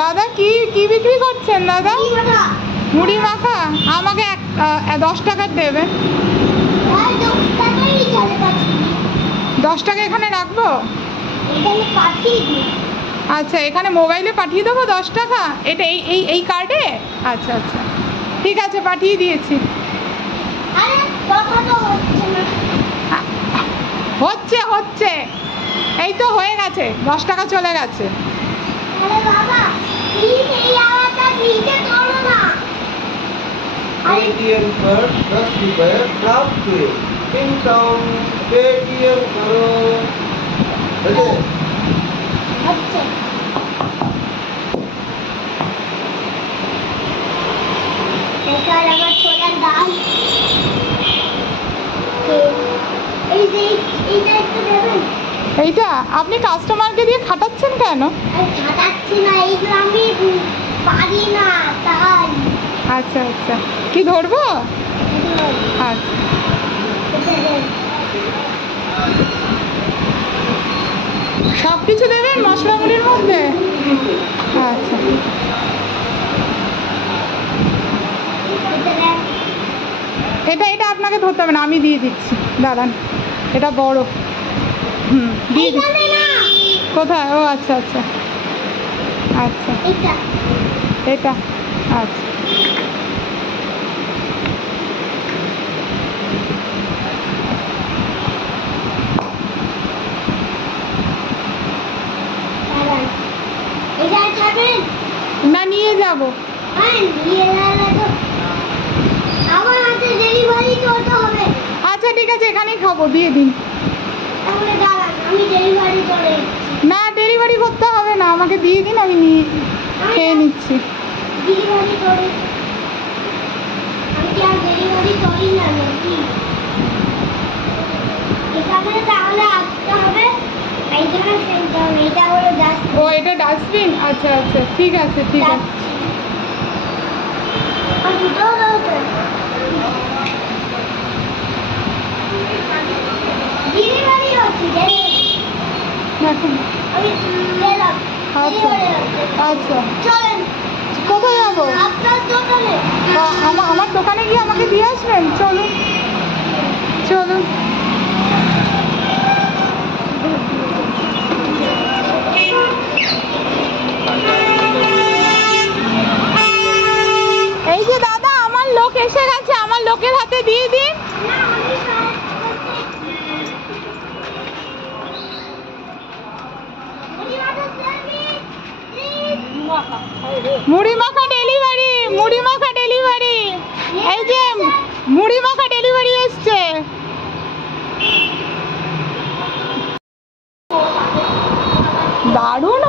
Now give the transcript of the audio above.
দাদা কি কি বিক্রি করছেন দাদা? মুড়ি মাখা। আমাকে 10 টাকার দেবে। 10 টাকা এখানে রাখবো? আচ্ছা, এখানে মোবাইলে পাঠিয়ে দেবো 10 টাকা। এটা এই কার্ডে? আচ্ছা আচ্ছা, ঠিক আছে, পাঠিয়ে দিয়েছি। হচ্ছে হচ্ছে, এই তো হয়ে গেছে, 10 টাকা চলে গেছে। पेटीएम पर 10 रुपए प्राप्त हुए। इनकम पेटीएम करो। अच्छा ऐसा लगा छोला दाल এইটা আপনি কাস্টমারকে দিয়ে খাটাচ্ছেন কেন? খাটাচ্ছি না, এইগুলো আমি পারি না তাই। আচ্ছা আচ্ছা, কি ধরবো? আচ্ছা, সব কিছু দেবেন মশলা মুড়ির মধ্যে? আচ্ছা, এটা আপনাকে ধরতে হবে না, আমি দিয়ে দিচ্ছি, দাঁড়ান। এটা বড়। দিয়ে দিচ্ছি। কোথায়? ও আচ্ছা আচ্ছা আচ্ছা, এটা আচ্ছা। না, নিয়ে যাব। আচ্ছা ঠিক আছে, এখানেই খাবো, দিয়ে দিন। না, ডেলিভারি করতে হবে না, আমাকে দিয়ে দিন, আমি নিয়ে খেয়ে নিচ্ছি। ও, এটা ডাস্টবিন? আচ্ছা আচ্ছা, ঠিক আছে ঠিক আছে। আচ্ছা, কোথায় যাবো? আমার দোকানে গিয়ে আমাকে দিয়ে আসবেন। চলুন চলুন। এই যে দাদা, আমার লোক এসে গেছে, আমার লোকের হাতে দিয়ে দিন। মুড়ি মাখা ডেলিভারি, মুড়ি মাখা ডেলিভারি। এই যে মুড়ি মাখা ডেলিভারি এসছে। দারুণ